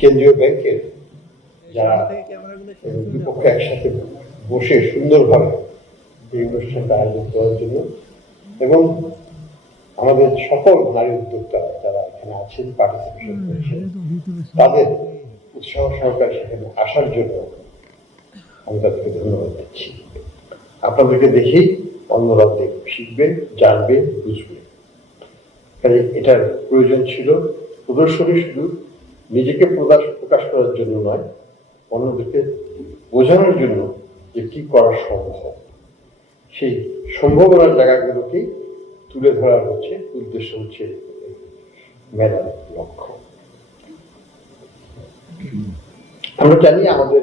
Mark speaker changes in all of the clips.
Speaker 1: কেন্দ্রীয় ব্যাংকের যারা দুপক্ষে একসাথে বসে সুন্দরভাবে এই অনুষ্ঠানটা আয়োজন করার জন্য। এবং আমাদের সকল নারী উদ্যোক্তা যারা এখানে আছেন পার্টিসিপেশন করছেন তাদের উৎসাহ সহকারে সেখানে আসার জন্য আমি তাদেরকে ধন্যবাদ দিচ্ছি। আপনাদেরকে দেখেই অন্যরা দেখ শিখবে জানবে বুঝবে। কাজে এটার প্রয়োজন ছিল। প্রদর্শনী শুধু নিজেকে প্রকাশ প্রকাশ করার জন্য নয়, অন্যদেরকে বোঝানোর জন্য যে কি করা সম্ভব। সেই সম্ভাবনার জায়গাগুলোকেই তুলে ধরার হচ্ছে, উদ্দেশ্য হচ্ছে মেলার লক্ষ্য। আমরা জানি আমাদের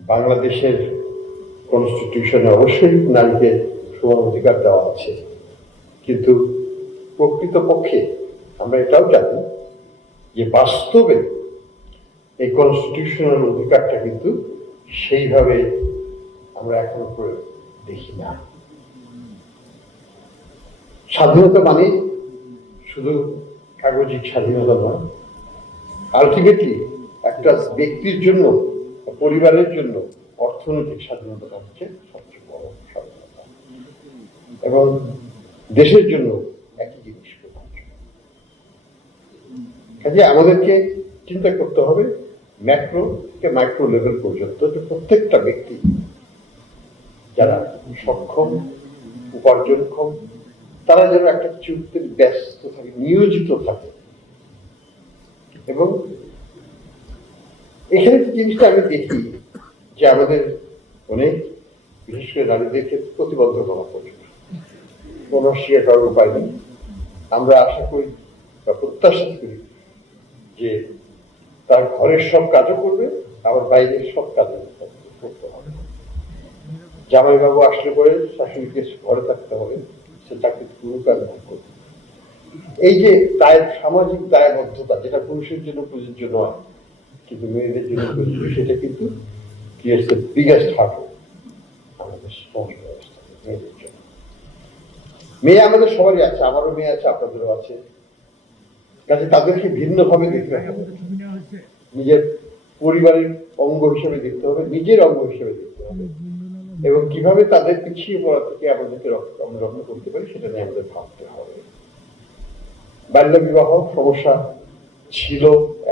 Speaker 1: বাংলাদেশের কনস্টিটিউশনে অবশ্যই নারীকে সমান অধিকার দেওয়া আছে। কিন্তু প্রকৃতপক্ষে আমরা এটাও জানি যে বাস্তবে এই কনস্টিটিউশনাল অধিকারটা কিন্তু সেইভাবে আমরা এখনও প্রয়োগ দেখি না। স্বাধীনতা মানে শুধু কাগজিক স্বাধীনতা নয় আলটিমেটলি একটা ব্যক্তির জন্য, পরিবারের জন্য অর্থনৈতিক স্বাধীনতা হচ্ছে সবচেয়ে বড় স্বাধীনতা। এবং দেশের জন্য কাজে আমাদেরকে চিন্তা করতে হবে ম্যাক্রো থেকে মাইক্রো লেভেল পর্যন্ত যে প্রত্যেকটা ব্যক্তি যারা সক্ষম, উপার্জনক্ষম, তারা যেন একটা চুক্তিতে ব্যস্ত থাকে, নিয়োজিত থাকে। এবং এখানে জিনিসটা আমি দেখি যে আমাদের অনেক, বিশেষ করে নারীদের ক্ষেত্রে প্রতিবদ্ধ করা প্রয়োজন। কোনো শেয়ার করার উপায় নেই। আমরা আশা করি বা প্রত্যাশা করি যে তার ঘরের সব কাজও করবে, আবার বাইরের সব কাজও করতে হবে। জামাইবাবু আসলে পরে শাশুড়িকে ঘরে থাকতে হবে, সে চাকরি পুরো কাজ করবে। এই যে দায়, সামাজিক দায়বদ্ধতা, যেটা পুরুষের জন্য প্রযোজ্য নয়, কিন্তু মেয়েদের জন্য প্রযোজ্য, সেটা কিন্তু ক্রিয়েটস দ্য বিগেস্ট হার্ট আমাদের সমাজ ব্যবস্থা, মেয়েদের জন্য। মেয়ে আমাদের সবারই আছে, আমারও মেয়ে আছে, আপনাদেরও আছে। কাজে তাদেরকে ভিন্নভাবে দেখতে হবে। নিজের পরিবারের অঙ্গ হিসেবে দেখতে হবে, নিজের অঙ্গ হিসেবে দেখতে হবে। এবং কীভাবে তাদের পিছিয়ে পড়া থেকে আমাদেরকে আমরা রক্ষা করতে পারি, সেটা নিয়ে আমাদের ভাবতে হবে। বাল্য বিবাহ সমস্যা ছিল,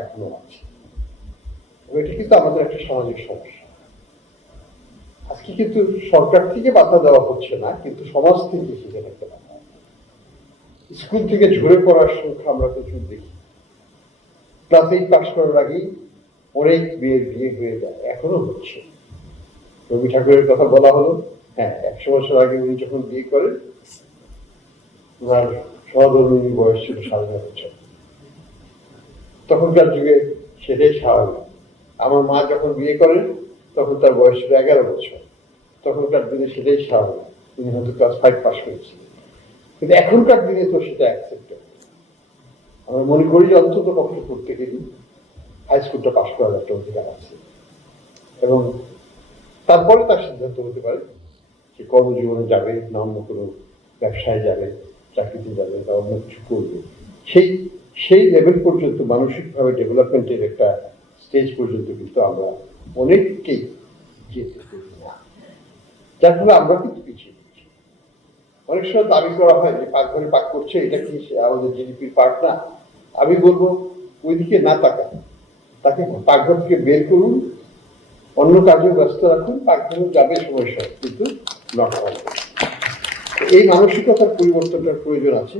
Speaker 1: এখনও আছে। এটা কিন্তু আমাদের একটা সামাজিক সমস্যা। আজকে কিন্তু সরকার থেকে বাধা দেওয়া হচ্ছে না, কিন্তু সমাজ থেকে সেখানে একটা বাধা স্কুল থেকে ঝরে পড়ার সংখ্যা আমরা প্রচুর দেখি। এইট পাস করার আগেই অনেক বিয়ের বিয়ে হয়ে যায়, এখনও হচ্ছে। রবি ঠাকুরের কথা বলা হলো হ্যাঁ একশো বছর আগে উনি যখন বিয়ে করেন, ওনার সহধর্মিনী বয়স ছিল সাড়ে নয় বছর। তখনকার যুগে সেটাই স্বাভাবিক। আমার মা যখন বিয়ে করেন, তখন তার বয়স ছিল এগারো বছর। তখনকার দিনে সেটাই স্বাভাবিক। তিনি হয়তো ক্লাস ফাইভ পাস করেছিলেন। কিন্তু এখনকার দিনে তো সেটা অ্যাকসেপ্টেড আমরা মনে করি যে অন্তত পক্ষে গেলে হাই স্কুলটা পাশ করার একটা অধিকার আছে। এবং তারপরে তার সিদ্ধান্ত হতে পারে যে কর্মজীবনে যাবে না অন্য কোনো ব্যবসায় যাবে, চাকরিতে যাবে বা অন্য কিছু করবে। সেই সেই লেভেল পর্যন্ত মানসিকভাবে ডেভেলপমেন্টের একটা স্টেজ পর্যন্ত কিন্তু আমরা অনেককেই যেতে পারি না। যার ফলে আমরা কিন্তু পিছিয়ে অনেক সময় দাবি করা হয় যে পাকঘরে পাক করছে, এটা কি আমাদের জিডিপির পার্ট না? আমি বলব, ওইদিকে না তাকান। তাকে পাকঘর থেকে বের করুন, অন্য কাজে ব্যস্ত রাখুন পাকঘরে যাবে সমস্যা কিন্তু এই মানসিকতার পরিবর্তনটার প্রয়োজন আছে।